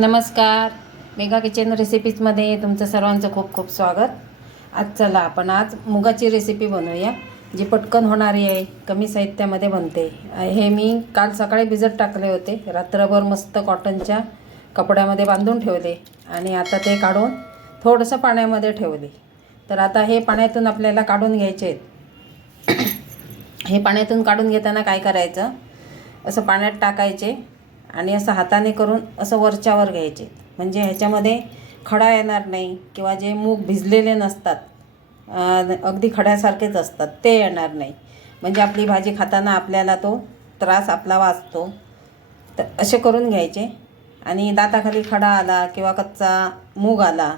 नमस्कार. Mega kitchen रेसिपीजमध्ये तुमचं सर्वांचं खूप खूप स्वागत. आज मुगाची रेसिपी बनवूया, जी पटकन होणारी आहे, कमी साहित्यामध्ये बनते. हे मी काल सकाळी भिजत टाकले होते, रात्रभर मस्त कॉटनच्या कपड्यामध्ये बांधून ठेवले आणि आता ते काढून थोडंसं पाण्यामध्ये ठेवले. तर आता हे पाण्यातून आपल्याला काढून घ्यायचे आहेत. हे पाण्यातून काढून घेताना काय करायचं, असं पाण्यात टाकायचे आणि असं हाताने करून असं वरच्यावर घ्यायचे, म्हणजे ह्याच्यामध्ये खडा येणार नाही किंवा जे मूग भिजलेले नसतात, अगदी खड्यासारखेच असतात, ते येणार नाही. म्हणजे आपली भाजी खाताना आपल्याला तो त्रास आपला वाचतो. तर असे करून घ्यायचे आणि दाताखाली खडा आला किंवा कच्चा मूग आला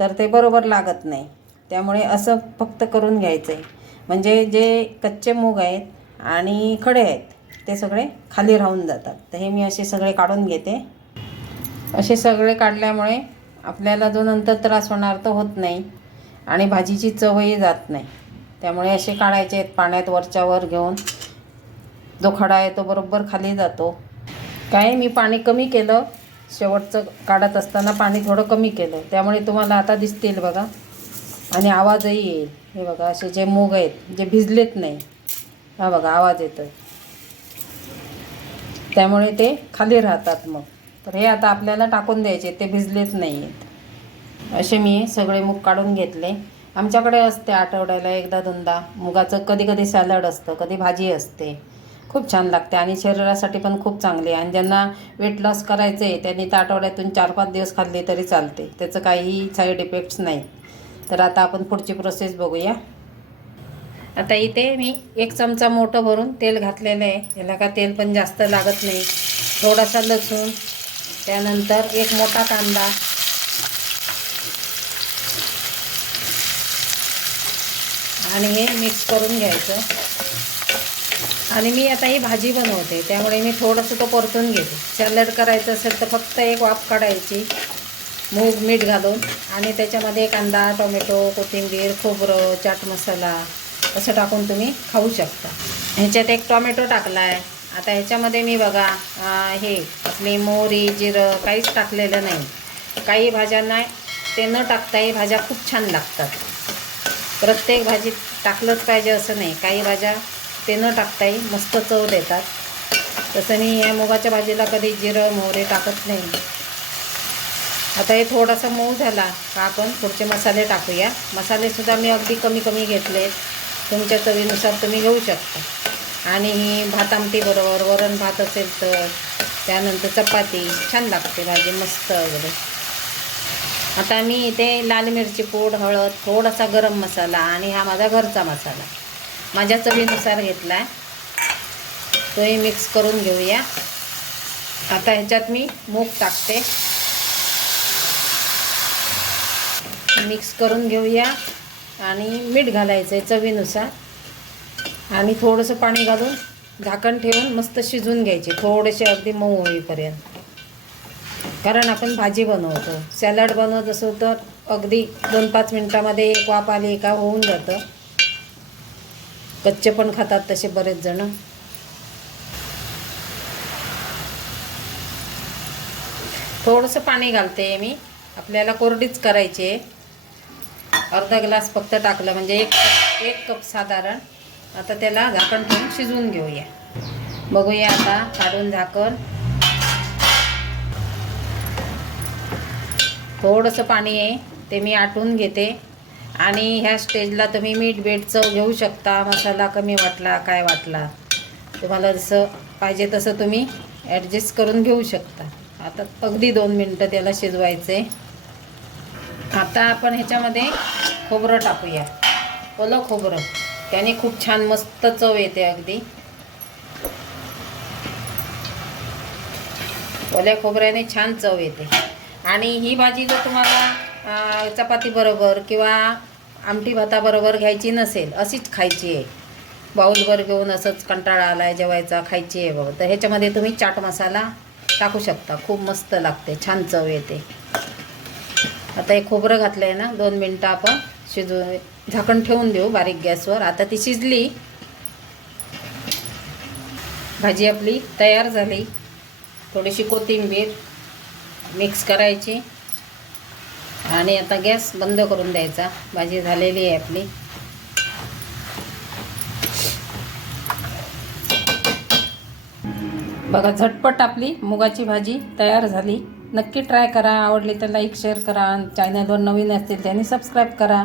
तर ते बरोबर लागत नाही. त्यामुळे असं फक्त करून घ्यायचं आहे, म्हणजे जे कच्चे मूग आहेत आणि खडे आहेत ते सगळे खाली राहून जातात. तर हे मी असे सगळे काढून घेते. असे सगळे काढल्यामुळे आपल्याला जो नंतर त्रास होणार तो होत नाही आणि भाजीची चवही जात नाही. त्यामुळे असे काढायचे आहेत, पाण्यात वरच्यावर घेऊन जो खडा आहे तो बरोबर खाली जातो. काय मी पाणी कमी केलं, शेवटचं काढत असताना पाणी थोडं कमी केलं, त्यामुळे तुम्हाला आता दिसतील बघा आणि आवाजही येईल. हे बघा, असे जे मूग आहेत जे भिजलेत नाही, हा बघा आवाज येतो, त्यामुळे ते खाली राहतात. मग तर हे आता आपल्याला टाकून द्यायचे, ते भिजलेच नाही आहेत. असे मी सगळे मूग काढून घेतले. आमच्याकडे असते आठवड्याला एकदा दोनदा मुगाचं, कधी कधी सॅलड असतं, कधी भाजी असते. खूप छान लागते आणि शरीरासाठी पण खूप चांगली आहे. आणि ज्यांना वेट लॉस करायचं आहे त्यांनी तर आठवड्यातून 4-5 दिवस खाल्ले तरी चालते, त्याचं काहीही साईड इफेक्ट्स नाही. तर आता आपण पुढची प्रोसेस बघूया. आता इथे मी 1 चमचा मोठं भरून तेल घातलेलं आहे. याला का तेल पण जास्त लागत नाही. थोडासा लसूण, त्यानंतर 1 मोठा कांदा आणि हे मिक्स करून घ्यायचं. आणि मी आता ही भाजी बनवते त्यामुळे मी थोडंसं तो परतून घेते. सॅलड करायचं असेल तर फक्त एक वाफ काढायची मूग मीठ घालून आणि त्याच्यामध्ये कांदा, टोमॅटो, कोथिंबीर, खोबरं, चाट मसाला असं टाकून तुम्ही खाऊ शकता. ह्याच्यात 1 टोमॅटो टाकला आहे. आता ह्याच्यामध्ये मी बघा हे आपली मोहरी, जिरं काहीच टाकलेलं नाही. काही भाज्यांना ते न टाकताही भाज्या खूप छान लागतात. प्रत्येक भाजीत टाकलंच पाहिजे असं नाही, काही भाज्या ते न टाकताही मस्त चव देतात. तसं मी या मुगाच्या भाजीला कधी जिरं मोहरी टाकत नाही. आता हे थोडासा मऊ झाला का आपण पुढचे मसाले टाकूया. मसालेसुद्धा मी अगदी कमी कमी घेतले, तुमच्या चवीनुसार तुम्ही घेऊ शकता. आणि ही भात आमटी बरोबर, वरण भात असेल तर, त्यानंतर चपाती, छान लागते भाजी मस्त वगैरे. आता मी इथे लाल मिरची पूड, हळद, थोडासा गरम मसाला आणि हा माझा घरचा मसाला माझ्या चवीनुसार घेतला आहे, तोही मिक्स करून घेऊया. आता ह्याच्यात मी मूग टाकते, मिक्स करून घेऊया आणि मीठ घालायचं आहे चवीनुसार आणि थोडंसं पाणी घालून झाकण ठेवून मस्त शिजवून घ्यायचे, थोडेसे अगदी मऊ होईपर्यंत. कारण आपण भाजी बनवतो, सॅलड बनवत असो तर अगदी 2-5 मिनटामध्ये एक वाफ आली का होऊन जातं. कच्चे पण खातात तसे बरेच जण. थोडंसं पाणी घालते मी, आपल्याला कोरडीच करायची आहे. अर्धा ग्लास फक्त टाकलं म्हणजे एक कप साधारण. आता त्याला झाकण ठेवून शिजवून घेऊया. बघूया आता काढून झाकण. थोडंसं पाणी आहे ते मी आटून घेते आणि ह्या स्टेजला तुम्ही मीठ चव घेऊ शकता. मसाला कमी वाटला, काय वाटला, तुम्हाला जसं पाहिजे तसं तुम्ही ॲडजस्ट करून घेऊ शकता. आता अगदी 2 मिनटं त्याला शिजवायचे. आता आपण ह्याच्यामध्ये खोबरं टाकूया, ओलं खोबरं, त्याने खूप छान मस्त चव येते. अगदी ओल्या खोबऱ्याने छान चव येते. आणि ही भाजी जर तुम्हाला चपाती बरोबर किंवा आमटी भाताबरोबर घ्यायची नसेल, अशीच खायची आहे, बाऊलवर घेऊन असंच कंटाळा आला आहे जेवायचा, खायची आहे बघा, तर ह्याच्यामध्ये तुम्ही चाट मसाला टाकू शकता. खूप मस्त लागते, छान चव येते. आता हे खोबरं घातलं आहे ना, 2 मिनटं आपण झाकण ठेवून देऊ बारीक गॅसवर. आता ती शिजली, भाजी आपली तयार झाली. थोडीशी कोथिंबीर मिक्स करायची आणि आता गॅस बंद करून द्यायचा. भाजी झालेली आहे आपली. बघा, झटपट आपली मुगाची भाजी तयार झाली. नक्की ट्राय करा. आवडली तर लाईक शेअर करा. चॅनलवर नवीन असतील त्यांनी सबस्क्राईब करा.